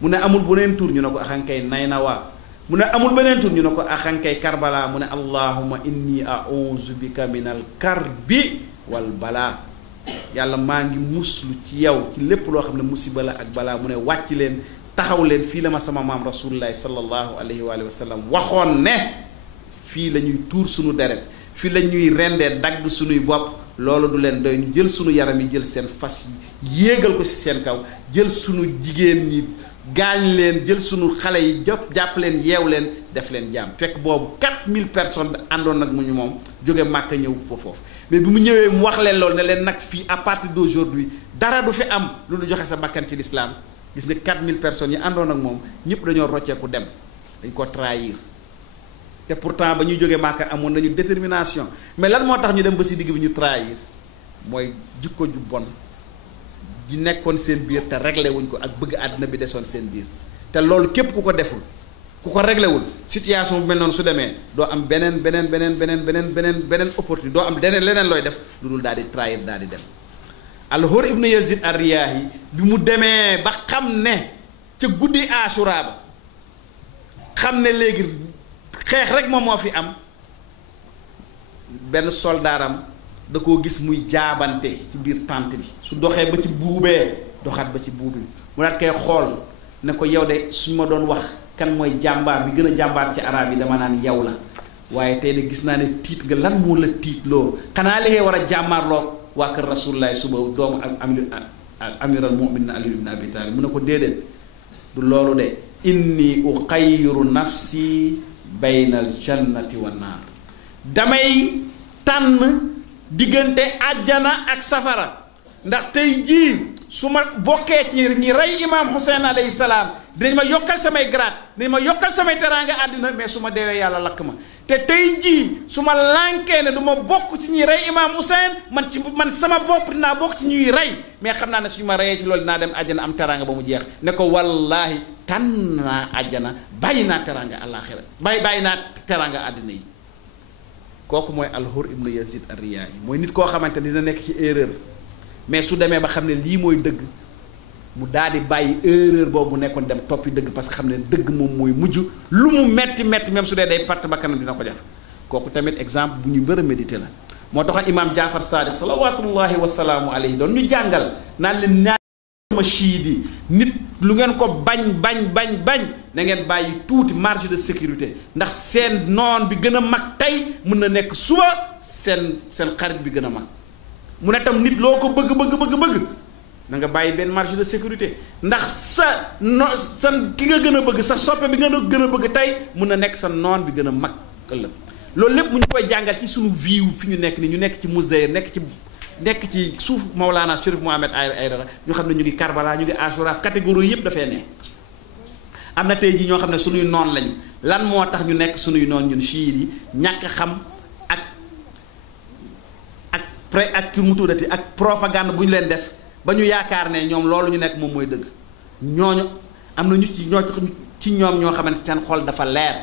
mu ne amul beneen tur ñu ne ko axankay Naynawa mu ne amul beneen tur ñu ne ko axankay Karbala mu ne allahumma inni a'udhu bika minal karbi wal balaa yàlla maa ngi muslu ci yow ci lépp loo xam ne musiba la ak balaa mu ne wàcc leen taxaw leen fii la ma sama maam rasulullahi sallallahu alayhi wa sallam waxoon ne fii la ñuy tuur suñu deret fii la ñuy rendee dagg suñuy bopp loolu du leen doy ñu jël suñu yaram yi jël seen fas yi yéegal ko ci seen kaw jël suñu jigéen ñi gaañ leen jël suñu xale yi jàpp leen yeew leen def leen jaam fekk boobu 4000 personnes àndoon nag mu ñu moom jóge Màkka ñëw foofu mais bi mu ñëwee mu wax leen loolu ne leen nag fii à partir d'aujourd'hui dara du fi am lu ñu joxe sa bakkan ci l'islam gis nga 4000 personnes yi àndoon ak moom ñëpp dañoo rocceeku dem dañ ko trahir te pourtant ba ñuy jógee Màkka amoon nañu détermination mais lan moo tax ñu dem ba si digg bi ñu trahir mooy jikko ju bon ji nekkoon seen biir te réglé wuñ ko ak bëgg àddina bi desoon seen biir te loolu képp ku ko deful ku ko réglé wul situation bu mel noonu su demee doo am beneen opportunité doo am leneen looy def lu dul daal di trahir daal di dem. al-Hurr ibnu Yazid ar-Riyahi bi mu demee ba xam ne ca guddi Ashura ba xam ne léegi xeex rek moom moo fi am benn soldaaram da koo gis muy jaabante ci biir tànt bi su doxee ba ci buubee doxaat ba ci buubi mu daat koy xool ne ko yow de suñ ma doon wax kan mooy jàmbaar bi gën a jàmbaar ci arab yi dama naan yow la waaye tey de gis naa ne tiit nga lan moo la tiit loo xanaa li ngay war a jàmmaarloo waa kër rasulullahi suba doomu amiral mu'minin Ali ibn Abi Talib mu ne ko déedéet du loolu de inni uxayyiru nafsi baynal jannati wa naar damay tànn diggante àjjana ak safara ndax tey jii su ma bokkee ci ñi rey imaam Hussein alayhi salaam dinañ ma yokkal samay grade dinañ ma yokkal samay teraanga àddina mais su ma deewee yàlla lakk ma te tey jii su ma lànkee ne du ma bokk ci ñuy rey imaam Hussein man sama bopp dinaa bokk ci ñuy rey mais xam naa ne suñu ma reyee ci loolu dinaa dem àjjana am teraanga ba mu jeex ne ko wallaahi tànn naa àjjana bàyyi naa teraanga àllaaxira bàyyi naa teraanga àddina yi kooku mooy al-Hurr ibnu Yazid ar-Riyahi mooy nit koo xamante ne dina nekk ci erreur mais su demee ba xam ne lii mooy dëgg mu daal di bàyyi erreur boobu nekkoon dem toppi dëgg parce que xam ne dëgg moom mooy mujj lu mu metti même su dee day patt ba kanam dina ko def kooku tamit exemple bu ñu bër a méditer la moo tax imaam Jaafar Sadiq salawatullahi wasalaamu alayhi doon ñu jàngal naan leen naan ma chiit yi nit lu ngeen ko bañ na ngeen bàyyi tuuti marge de sécurité ndax seen noon bi gën a mag tey mën na nekk suba seen xarit bi gën a mag mu ne tam nit loo ko bëgg na nga bàyyi benn marge de sécurité ndax sa ki nga gën a bëgg sa soppe bi nga gën a bëgg tey mun na nekk sa noon bi gën a mag ëllëg loolu lépp mu ñu koy jàngal ci suñu vie fi ñu nekk ni ñu nekk ci Mousdayr nekk ci suuf Mawlana Chérif Mohamed Aïdara ñu xam ne ñu ngi Karbala ñu ngi Ashura catégorie yëpp dafay ne am na tey ji ñoo xam ne suñuy noon lañu lan moo tax ñu nekk suñuy noon ñun chiites yi ñàkk xam ak ki mu tuddati ak propagande bu ñu leen def ba ñu yaakaar ne ñoom loolu ñu nekk moom mooy dëgg ñooñu am na ñu ci ñoom ñoo xamante seen xol dafa leer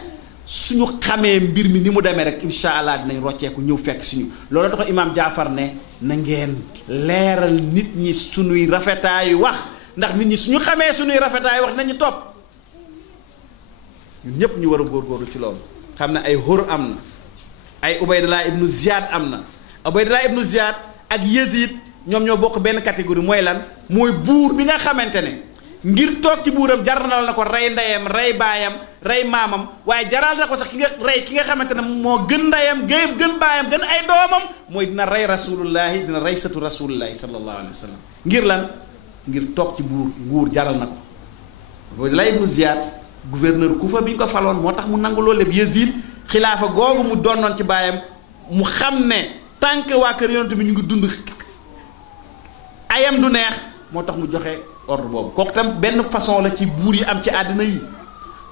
suñu xamee mbir mi ni mu demee rek incha allah dinañ rocceeku ñëw fekk suñu loolu tax imaam Jaafar ne na ngeen leeral nit ñi suñuy rafetaayu wax ndax nit ñi suñu xamee suñuy rafetaayu wax nañu topp ñun ñëpp ñu war a góorgóorlu ci loolu xam ne ay Hur am na ay Ubaydullah ibnu Ziyad am na Ubaydullah ibnu Ziyad ak Yazid ñoom ñoo bokk benn catégorie mooy lan mooy buur bi nga xamante ne ngir toog ci buuram jaral na ko rey ndeyam rey baayam rey maamam waaye jaral na ko sax ki nga xamante ne moo gën ndeyam gën baayam gën ay doomam mooy dina rey rasulullahi dina rey satu rasulullahi sallallahu alayhi wa sallam ngir lan ngir toog ci nguur jaral na ko Ubaydullah ibnu Ziyad gouverneur Kufa bi ñu ko faloon moo tax mu nangu loolu lépp Yazid xilaafa googu mu donnoon ci baayam mu xam ne tant que waa kër yonent bi ñu ngi dund ayam du neex moo tax mu joxe ordre boobu kooku tam benn façon la ci buur yi am ci àddina yi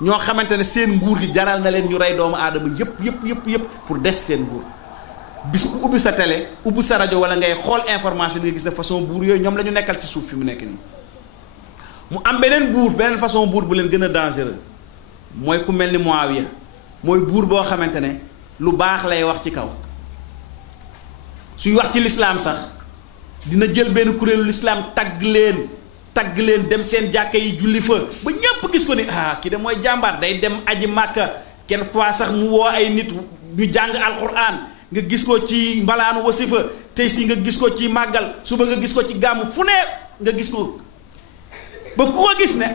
ñoo xamante ne seen nguur gi jaral na leen ñu rey doomu aadama yëpp pour des seen nguur bis ku ubbi sa télé ubbi sa rajo wala ngay xool information di nga gis ne façon buur yooyu ñoom la ñu nekkal ci suuf fi mu nekk nii mu am beneen façon buur bu leen gën a dangereux mooy ku mel ni Muawiya mooy buur boo xamante ne lu baax lay wax ci kaw suy wax ci lislaam sax dina jël benn kuréelu lislaam tagg leen dem seen jàkka yi julli fa ba ñépp gis ko ni kii de mooy jàmbaar day dem aji màkka kenn fois sax mu woo ay nit ñu jàng alquran nga gis ko ci mbalaanu wasifa tey si nga gis ko ci màggal suba nga gis ko ci gàmm fu ne nga gis ko ba ku ko gis ne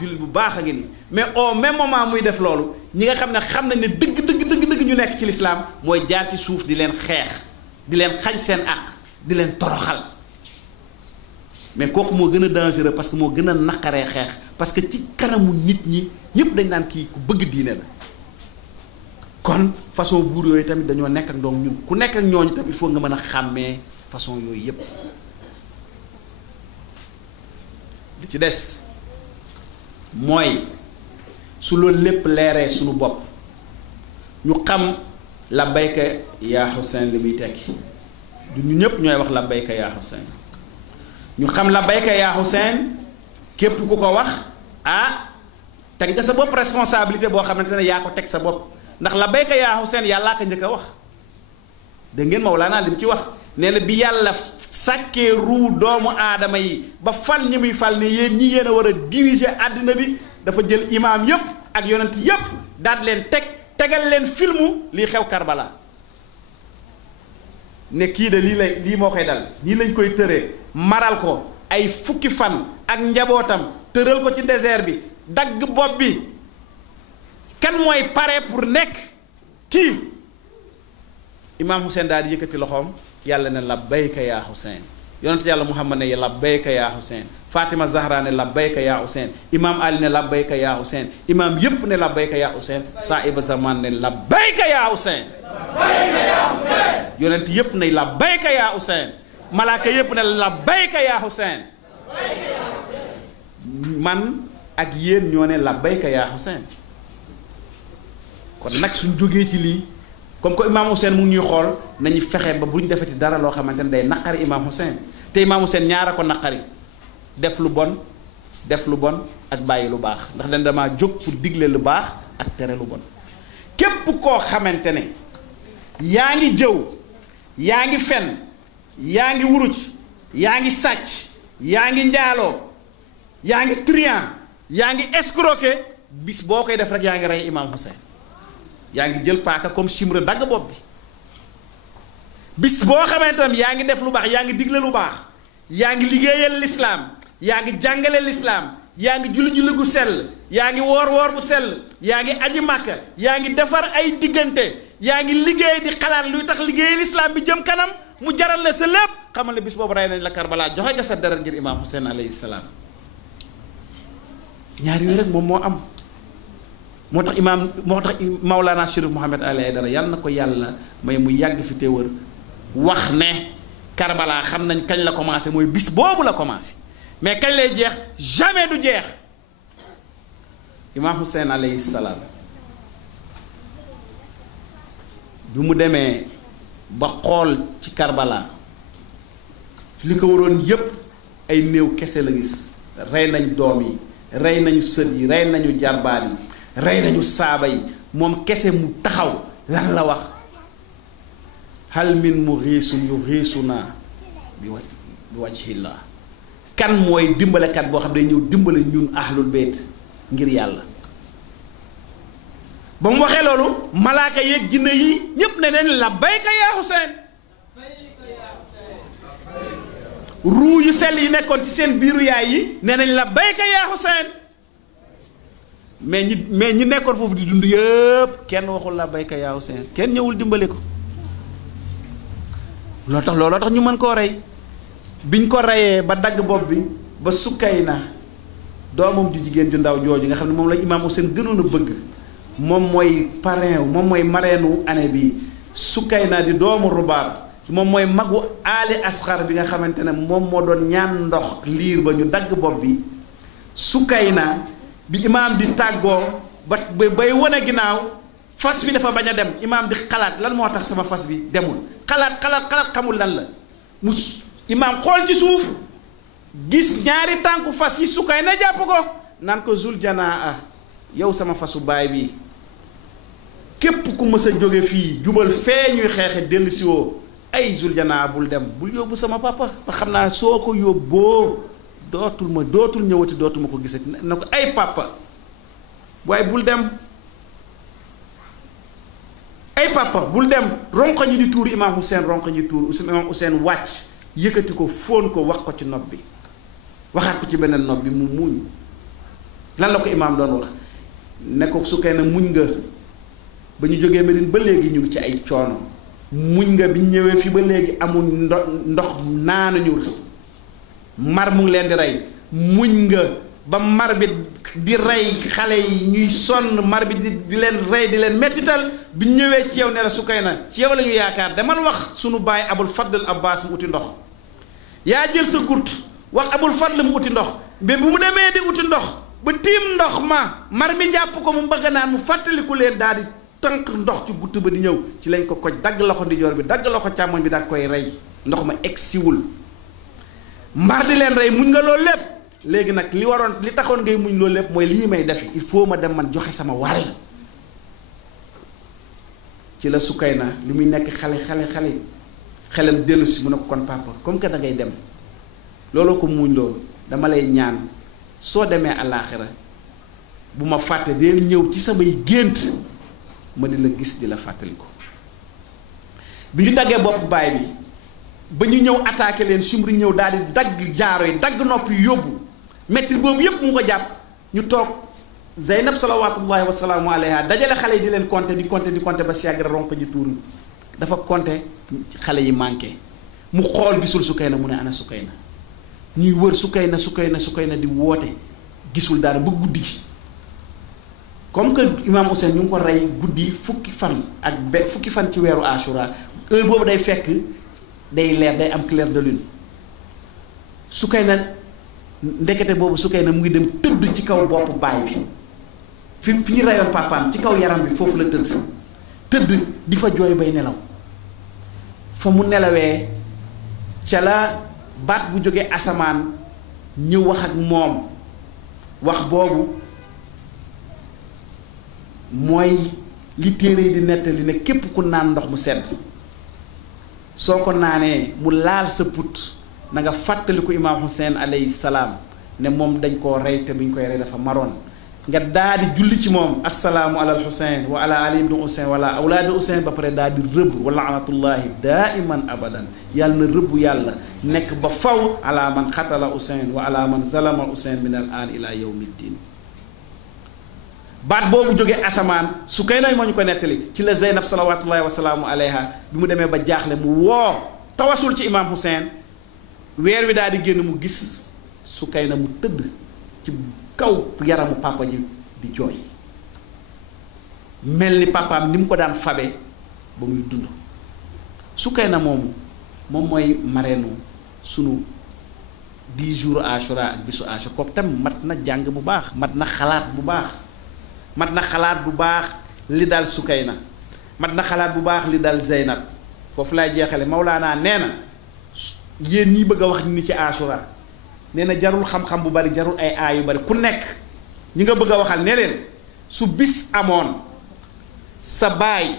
julli bu baax a ngi nii mais au même moment muy def loolu ñi nga xam nañ ne dëgg ñu nekk ci lislaam mooy jaar ci suuf di leen xeex di leen xañ seen àq di leen toroxal mais kooku moo gën a dangereux parce que moo gën a naqaree xeex parce que ci kanamu nit ñi ñëpp dañ naan kii ku bëgg diine la kon façon buur yooyu tamit dañoo nekk ak doom ñun ku nekk ak ñooñu tamit il faut nga mën a xàmmee façon yooyu yépp li ci des mooy su loolu lépp leeree suñu bopp ñu xam labbayka yaa Xuseyn li muy tekki du ñu ñëpp ñooy wax labbayka yaa Xuseyn ñu xam labbayka yaa Xuseyn képp ku ko wax teg nga sa bopp responsabilité boo xamante ne yaa ko teg sa bopp ndax labbayka yaa Xuseyn yàllaa ko njëkk a wax dégg ngeen Mawlaana li mu ci wax nee na bi yàlla sàkkee ruu doomu aadama yi ba fal ñi muy fal ne yéen ñi yéen a war a diriger àddina bi dafa jël imaam yépp ak yonent yépp daal leen tegal leen filmu lii xew Karbala ne kii de lii moo koy dal nii lañ koy tëree maral ko ay fukki fan ak njabootam tëral ko ci désert bi dagg bopp bi kan mooy pare pour nekk kii imaam Hussein daal di yëkkati loxoom yàlla ne labbayka yaa Hussein yonent yàlla Muhammad ne labbayka yaa Hussein Fatima Zahra ne labbayka yaa Hussein imaam Ali ne labbayka yaa Hussein imaam yépp ne labbayka yaa Hussein Saa'iba Zaman ne labbayka yaa Hussein yonent yépp ne labbayka yaa Hussein malaaka yépp ne labbayka yaa Hussein man ak yéen ñoo ne labbayka yaa Hussein kon nag suñ jógee ci lii comme que imaam Hussein mu ngi ñuy xool nañu fexe ba bu ñu defati dara loo xamante ne day naqari imaam Hussein te imaam Hussein ñaara ko naqari def lu bon ak bàyyi lu baax ndax dañ dama jóg pour digle lu baax ak tere lu bon képp koo xamante ne yaa ngi jëw yaa ngi fen yaa ngi wuruj yaa ngi sàcc yaa ngi njaaloo yaa ngi truand yaa ngi escroquer bis boo koy def rek yaa ngi rey imaam Hussein yaa ngi jël paaka comme chimre dagg bopp bi bis boo xamante ne yaa ngi def lu baax yaa ngi digle lu baax yaa ngi liggéeyal lislaam yaa ngi jàngale lislaam yaa ngi julli gu sell yaa ngi woor bu sell yaa ngi aji màkka yaa ngi defar ay diggante yaa ngi liggéey di xalaat luy tax liggéeyal lislaam bi jëm kanam mu jaral la sa lépp xamal ne bis boobu rey nañ la Karbala joxe nga sa deret ngir imaam Hussein alayhi salaam ñaar yooyu rek moom moo am moo tax Mawlana Chérif Mouhamed Ali Aidara yàlla na ko yàlla may mu yàgg fi te wër wax ne Karbala xam nañ kañ la commencé mooy bis boobu la commencé mais kañ lay jeex jamais du jeex imaam Hussein alayhi salaam bi mu demee ba xool ci Karbala li ko waroon yépp ay néew kese la gis rey nañ doom yi rey nañu sët yi rey nañu jarbaat yi rey nañu saaba yi moom kese mu taxaw lan la wax hal min mughiisun yughiisunaa bi wajhillah kan mooy dimbalekat boo xam ne ñëw dimbale ñun ahlul bayt ngir yàlla ba mu waxee loolu malaaka yeeg jinne yi ñépp ne neen labbayka yaa Hussein ruu yu sell yi nekkoon ci seen biiru yaay yi nee nañ labbayka yaa Hussein mais ñi nekkoon foofu di dund yëpp kenn waxul labbayka yaa Hussein kenn ñëwul dimbale ko looloo tax ñu mën koo rey biñ ko reyee ba dagg bopp bi ba Sukayna doomam ju jigéen ju ndaw jooju nga xam ne moom la imaam Hussein gënoon a bëgg moom mooy parrain moom mooy marraine année bi Sukayna di doomu Rubaab moom mooy magu Ali Asxar bi nga xamante ne moom moo doon ñaan ndox liir ba ñu dagg bopp bi Sukayna bi imaam di tàggoo ba bay wane ginnaaw fas bi dafa bañ a dem imaam di xalaat lan moo tax sama fas bi demul xalaat xamul lan la imaam xool ci suuf gis ñaari tànku fas yi Sukayna jàpp ko naan ko zul janaa yow sama fasu baay bi képp ku mës a jóge fii jubal fee ñuy xeexe dellusiwoo ay zul janaa bul dem bul yóbbu sama papa ba xam naa soo ko yóbboo dootul ñëwati dootuma ko gisati na ko ay papa waaye bul dem ay papa bul dem ronko ñi di tuur imaam Hussein ronko ñi tuur imaam Hussein wàcc yëkkati ko fóon ko wax ko ci nopp bi waxaat ko ci beneen nopp bi mu muñ lan la ko imaam doon wax ne ko Sukayna muñ nga ba ñu jógee Medine ba léegi ñu ngi ci ay coono muñ nga bi ñu ñëwee fi ba léegi amul ndox naanuñu mar mu ngi leen di rey muñ nga ba mar bi di rey xale yi ñuy sonn mar bi di leen rey di leen mettital bi ñu ñëwee ci yow ne la Sukayna ci yow la ñu yaakaar demal wax sunu baay Abul Fadl Abbas mu uti ndox yaa jël sa gurt wax Abul Fadl mu uti ndox mais bu mu demee di uti ndox ba tiim ndox mar mi jàpp ko mu bëgg naan mu fàttaliku leen daal di tànk ndox ci gutt ba di ñëw ci lañ ko koj dagg loxo ndijoor bi dagg loxo càmmoñ bi daal koy rey ndox ma egg siwul mar di leen rey muñ nga loolu lépp léegi nag li taxoon ngay muñ loolu lépp mooy lii may def il faut ma dem man joxe sama wàll ci la Sukayna li muy nekk xelam dellu si mu ne ko kon papa comme que da ngay dem looloo ko muñ loolu dama lay ñaan soo demee àllaaxira bu ma fàtte dee ñëw ci samay gént ma di la gis di la fàttaliku bi ñu daggee bopp baay bi ba ñu ñëw attaqué leen Sumri ñëw daal di dagg jaaro yi dagg nopp yi yóbbu metti boobu yépp mu ko jàpp ñu toog Zeynab salawaatullahi wa salaamu alayha dajale xale yi di leen compter di compter ba si yàgg ronk ji tuuru dafa compter xale yi manqué mu xool gisul Sukayna mu ne ana Sukayna ñuy wër Sukayna di woote gisul dara ba guddi gi comme que imaam Hussein ñu ngi ko rey guddi fukki fan ci weeru Ashura heure boobu day fekk day leer day am clair de lune Sukayna ndekete boobu Sukayna mu ngi dem tëdd ci kaw boppu baay bi fi ñu reyoon papaam ci kaw yaram bi foofu la tëdd di fa jooy bay nelaw fa mu nelawee ca la baat bu jógee asamaan ñëw wax ak moom wax boobu mooy li téere yi di nettali ne képp ku naan ndox mu sedd soo ko naanee mu laal sa put na nga fàttaliku imaam Hussein alayhi salaam ne moom dañ koo rey te buñ koy rey dafa maroon nga daal di julli ci moom assalaamu alal Hussein wa ala ali ibnu Hussein wala awlaadi Hussein ba pare daal di rëbb wa laanatullahi daiman abadan yàlla na rëbb yàlla nekk ba faw ala man xatala Hussein wa ala man zalama Hussein min al an ila yawmi ddin baat boobu jógee asamaan Sukayna moo ñu ko nettali ci la Zeynab salawatullahi wa salaamu alayha bi mu demee ba jaaxle mu woo tawasul ci imaam Hussein weer wi daal di génn mu gis Sukayna mu tëdd ci kaw yaramu papa ji di jooy mel ni papaam ni mu ko daan fabe ba muy dund Sukayna moomu moom mooy mareenu sunu 10 jours Ashura ak bisu Ashura kooku tam mat na jàng bu baax mat na xalaat bu baax li dal Sukayna mat na xalaat bu baax li dal Zeynab foofu laay jeexale Mawlaana nee na yéen ñi bëgg a wax ni ci Ashura nee na jarul xam-xam bu bari jarul ay aay yu bari ku nekk ñi nga bëgg a waxal ne leen su bis amoon sa baay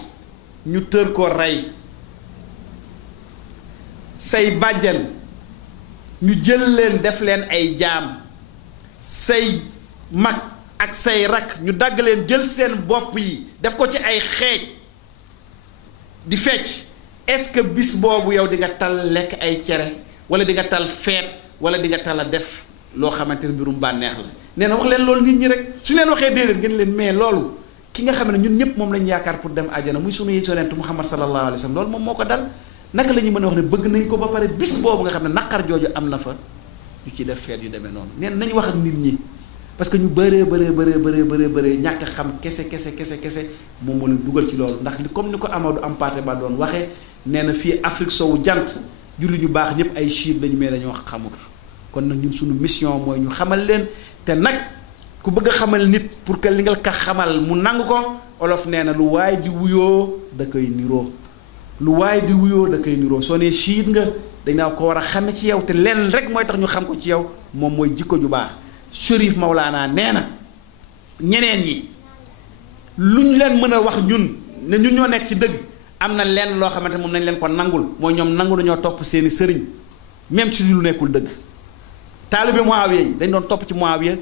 ñu tër ko rey, say bàjjan ñu jël leen def leen ay jaam, say mag ak say rak ñu dagg leen jël seen bopp yi def ko ci ay xeej di fecc, est-ce que bis boobu yow di nga tal lekk ay cere wala di nga tal feet wala di nga tal a def loo xamante ne mbirum bànneex la? nee na wax leen loolu nit ñi rek, su leen waxee déedéet ngeen leen mais loolu ki nga xam ne ñun ñëpp moom lañu yaakaar pour dem àjjana muy sunu yonent Muhammad sallallahu alayhi wa sallam, loolu moom moo ko dal. naka la ñuy mën a wax ne bëgg nañ ko ba pare bis boobu nga xam ne naqar jooju am na fa ñu ci def feet yu demee noonu? nee nañu wax ak nit ñi, parce que ñu bëree ñàkk xam kese moom moo leen dugal ci loolu. ndax comme ni ko Amadou Hampâté Bâ doon waxee, nee na fii Afrique sowu jant julli ñu baax ñëpp ay chiite lañu mais dañoo xamul. kon nag ñun suñu mission mooy ñu xamal leen, te nag ku bëgg a xamal nit pour que li nga ka xamal mu nangu ko, olof nee na lu waay di wuyoo da koy niroo. lu waay di wuyoo da koy niroo. soo nee chiite nga dañ naa ko war a xame ci yow, te lenn rek mooy tax ñu xam ko ci yow, moom mooy jikko ju baax. Chérif Maulana nee na ñeneen ñi luñ leen mën a wax ñun ne ñun ñoo nekk ci dëgg, am na lenn loo xamante moom nañ leen ko nangul, mooy ñoom nangu dañoo topp seeni sëriñ même ci lu nekkul dëgg. taalibe Muawiya yi dañ doon topp ci Muawiya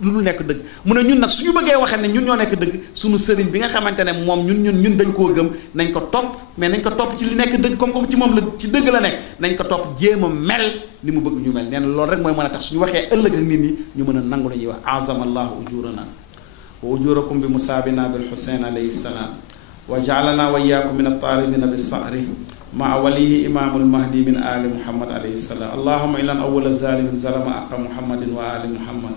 lu nekk dëgg. mu ne ñun nag suñu bëggee waxee ne ñun ñoo nekk dëgg, suñu sëriñ bi nga xamante ne moom ñun dañ koo gëm, nañ ko topp, mais nañ ko topp ci li nekk dëgg, comme ci moom la ci dëgg la nekk, nañ ko topp jéem a mel ni mu bëgg ñu mel. nee na loolu rek mooy mën a tax suñu waxee ëllëg ak nit ñi ñu mën a nangu la ñuy wax azama allahu ujurana wa ujurakum bi musaabina bil Husayn alayhi salaam wa jaalana wa iyaakum min at-taalibina bis sa'ri maa waliyi imaamul mahdi min ali muhammad alayhi salaam. allahumma ilan awwala zalimin zalama aqa muhammadin wa ali muhammad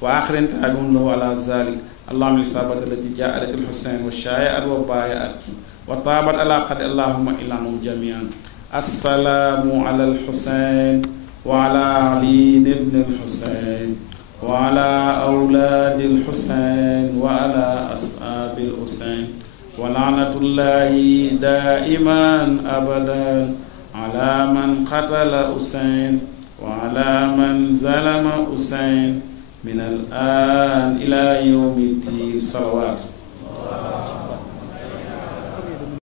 wa axirin tabiun lahu ala zalik. allahumma lisabati allati jaat al Husayn wa shaa'iat wa baayaat wa taabat ala qad allahumma ilanhum jamian. assalaamu ala al Husayn wa ala ali ibn al Husayn wa ala awlaadi al Husayn wa ala ashaabi al Husayn wa laanatullahi daiman abadan ala man qatala Husayn wa ala man zalama Husayn min al an ila yawmi ddin. salawaat.